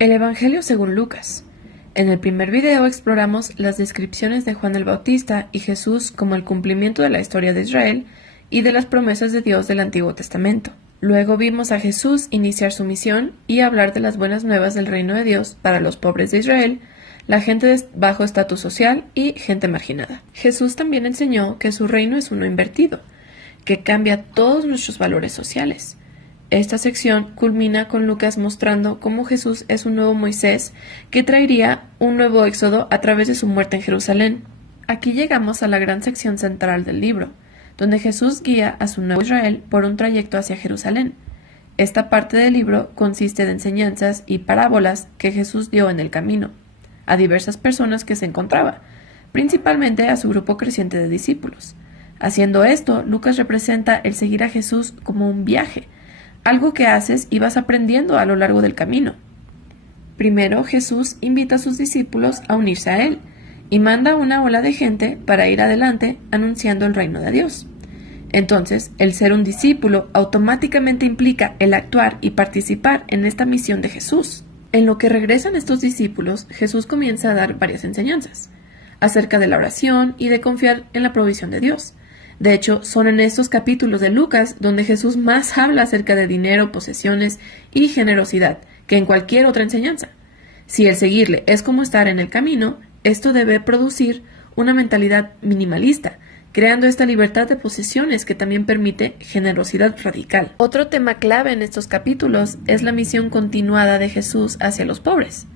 El Evangelio según Lucas. En el primer video exploramos las descripciones de Juan el Bautista y Jesús como el cumplimiento de la historia de Israel y de las promesas de Dios del Antiguo Testamento. Luego vimos a Jesús iniciar su misión y hablar de las buenas nuevas del reino de Dios para los pobres de Israel, la gente de bajo estatus social y gente marginada. Jesús también enseñó que su reino es uno invertido, que cambia todos nuestros valores sociales. Esta sección culmina con Lucas mostrando cómo Jesús es un nuevo Moisés que traería un nuevo éxodo a través de su muerte en Jerusalén. Aquí llegamos a la gran sección central del libro, donde Jesús guía a su nuevo Israel por un trayecto hacia Jerusalén. Esta parte del libro consiste de enseñanzas y parábolas que Jesús dio en el camino a diversas personas que se encontraba, principalmente a su grupo creciente de discípulos. Haciendo esto, Lucas representa el seguir a Jesús como un viaje, algo que haces y vas aprendiendo a lo largo del camino. Primero, Jesús invita a sus discípulos a unirse a Él y manda una ola de gente para ir adelante anunciando el reino de Dios. Entonces, el ser un discípulo automáticamente implica el actuar y participar en esta misión de Jesús. En lo que regresan estos discípulos, Jesús comienza a dar varias enseñanzas acerca de la oración y de confiar en la provisión de Dios. De hecho, son en estos capítulos de Lucas donde Jesús más habla acerca de dinero, posesiones y generosidad que en cualquier otra enseñanza. Si el seguirle es como estar en el camino, esto debe producir una mentalidad minimalista, creando esta libertad de posesiones que también permite generosidad radical. Otro tema clave en estos capítulos es la misión continuada de Jesús hacia los pobres.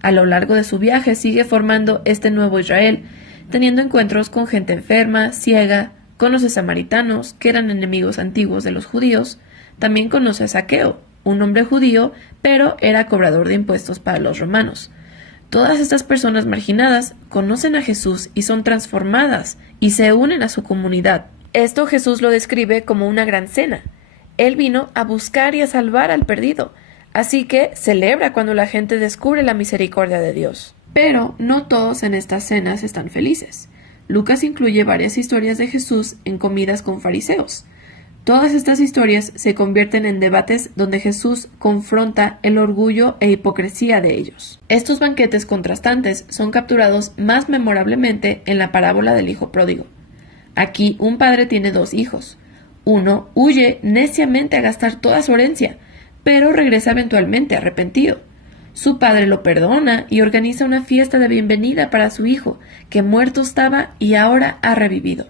A lo largo de su viaje sigue formando este nuevo Israel, teniendo encuentros con gente enferma, ciega. Conoce samaritanos, que eran enemigos antiguos de los judíos. También conoce a Zaqueo, un hombre judío, pero era cobrador de impuestos para los romanos. Todas estas personas marginadas conocen a Jesús y son transformadas y se unen a su comunidad. Esto Jesús lo describe como una gran cena. Él vino a buscar y a salvar al perdido, así que celebra cuando la gente descubre la misericordia de Dios. Pero no todos en estas cenas están felices. Lucas incluye varias historias de Jesús en comidas con fariseos. Todas estas historias se convierten en debates donde Jesús confronta el orgullo e hipocresía de ellos. Estos banquetes contrastantes son capturados más memorablemente en la parábola del hijo pródigo. Aquí un padre tiene dos hijos. Uno huye neciamente a gastar toda su herencia, pero regresa eventualmente arrepentido. Su padre lo perdona y organiza una fiesta de bienvenida para su hijo, que muerto estaba y ahora ha revivido.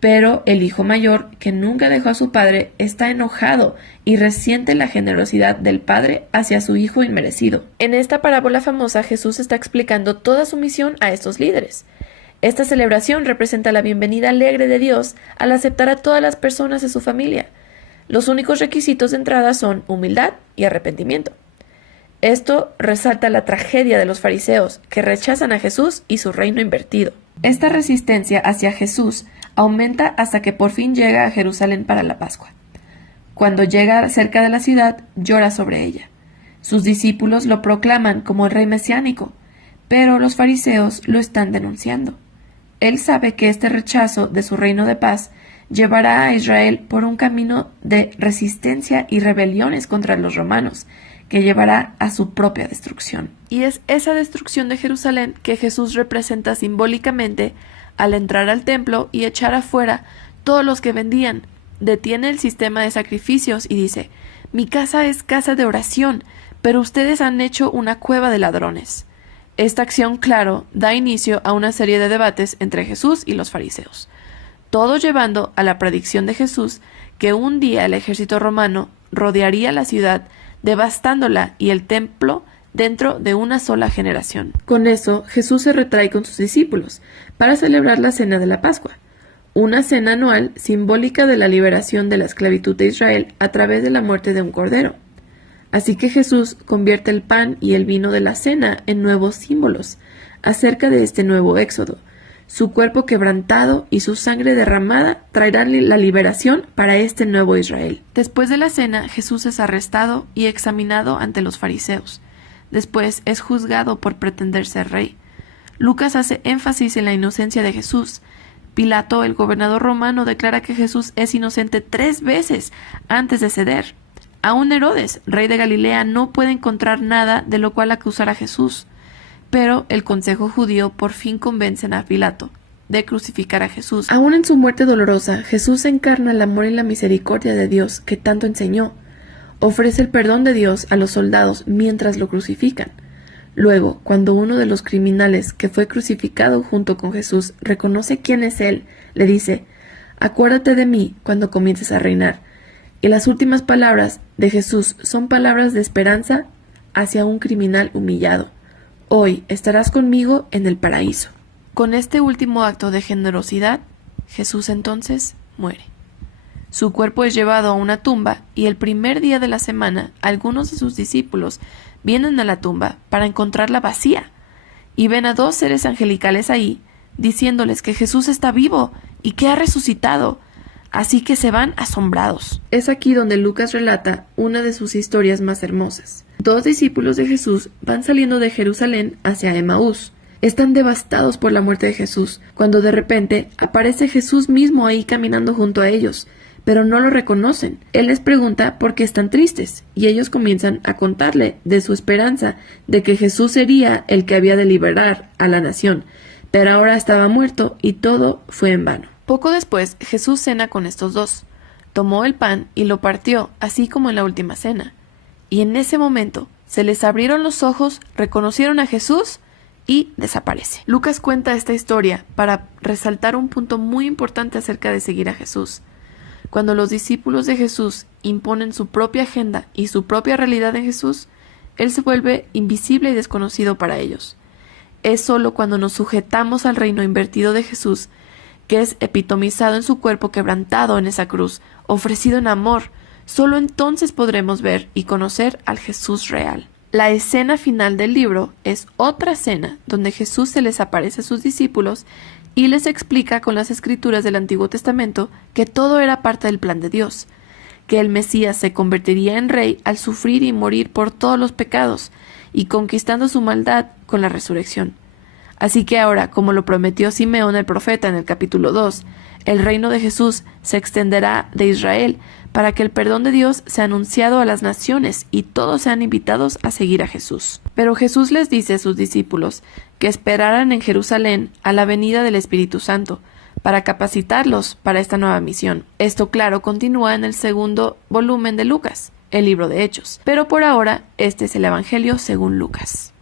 Pero el hijo mayor, que nunca dejó a su padre, está enojado y resiente la generosidad del padre hacia su hijo inmerecido. En esta parábola famosa, Jesús está explicando toda su misión a estos líderes. Esta celebración representa la bienvenida alegre de Dios al aceptar a todas las personas de su familia. Los únicos requisitos de entrada son humildad y arrepentimiento. Esto resalta la tragedia de los fariseos, que rechazan a Jesús y su reino invertido. Esta resistencia hacia Jesús aumenta hasta que por fin llega a Jerusalén para la Pascua. Cuando llega cerca de la ciudad, llora sobre ella. Sus discípulos lo proclaman como el rey mesiánico, pero los fariseos lo están denunciando. Él sabe que este rechazo de su reino de paz llevará a Israel por un camino de resistencia y rebeliones contra los romanos, que llevará a su propia destrucción. Y es esa destrucción de Jerusalén que Jesús representa simbólicamente al entrar al templo y echar afuera todos los que vendían. Detiene el sistema de sacrificios y dice: «Mi casa es casa de oración, pero ustedes han hecho una cueva de ladrones». Esta acción, claro, da inicio a una serie de debates entre Jesús y los fariseos, todo llevando a la predicción de Jesús que un día el ejército romano rodearía la ciudad, devastándola y el templo dentro de una sola generación. Con eso, Jesús se retrae con sus discípulos para celebrar la cena de la Pascua, una cena anual simbólica de la liberación de la esclavitud de Israel a través de la muerte de un cordero. Así que Jesús convierte el pan y el vino de la cena en nuevos símbolos acerca de este nuevo éxodo. Su cuerpo quebrantado y su sangre derramada traerán la liberación para este nuevo Israel. Después de la cena, Jesús es arrestado y examinado ante los fariseos. Después es juzgado por pretender ser rey. Lucas hace énfasis en la inocencia de Jesús. Pilato, el gobernador romano, declara que Jesús es inocente 3 veces antes de ceder. Aún Herodes, rey de Galilea, no puede encontrar nada de lo cual acusar a Jesús. Pero el consejo judío por fin convencen a Pilato de crucificar a Jesús. Aún en su muerte dolorosa, Jesús encarna el amor y la misericordia de Dios que tanto enseñó. Ofrece el perdón de Dios a los soldados mientras lo crucifican. Luego, cuando uno de los criminales que fue crucificado junto con Jesús reconoce quién es él, le dice: «Acuérdate de mí cuando comiences a reinar». Y las últimas palabras de Jesús son palabras de esperanza hacia un criminal humillado: «Hoy estarás conmigo en el paraíso». Con este último acto de generosidad, Jesús entonces muere. Su cuerpo es llevado a una tumba y el primer día de la semana algunos de sus discípulos vienen a la tumba para encontrarla vacía y ven a 2 seres angelicales ahí diciéndoles que Jesús está vivo y que ha resucitado. Así que se van asombrados. Es aquí donde Lucas relata una de sus historias más hermosas. 2 discípulos de Jesús van saliendo de Jerusalén hacia Emaús. Están devastados por la muerte de Jesús, cuando de repente aparece Jesús mismo ahí caminando junto a ellos, pero no lo reconocen. Él les pregunta por qué están tristes, y ellos comienzan a contarle de su esperanza de que Jesús sería el que había de liberar a la nación, pero ahora estaba muerto y todo fue en vano. Poco después, Jesús cena con estos 2. Tomó el pan y lo partió, así como en la última cena. Y en ese momento se les abrieron los ojos, reconocieron a Jesús y desaparece. Lucas cuenta esta historia para resaltar un punto muy importante acerca de seguir a Jesús. Cuando los discípulos de Jesús imponen su propia agenda y su propia realidad en Jesús, Él se vuelve invisible y desconocido para ellos. Es solo cuando nos sujetamos al reino invertido de Jesús, que es epitomizado en su cuerpo quebrantado en esa cruz, ofrecido en amor, solo entonces podremos ver y conocer al Jesús real. La escena final del libro es otra escena donde Jesús se les aparece a sus discípulos y les explica con las escrituras del Antiguo Testamento que todo era parte del plan de Dios, que el Mesías se convertiría en rey al sufrir y morir por todos los pecados y conquistando su maldad con la resurrección. Así que ahora, como lo prometió Simeón el profeta en el capítulo 2, el reino de Jesús se extenderá de Israel para que el perdón de Dios sea anunciado a las naciones y todos sean invitados a seguir a Jesús. Pero Jesús les dice a sus discípulos que esperaran en Jerusalén a la venida del Espíritu Santo para capacitarlos para esta nueva misión. Esto, claro, continúa en el 2º volumen de Lucas, el libro de Hechos. Pero por ahora, este es el Evangelio según Lucas.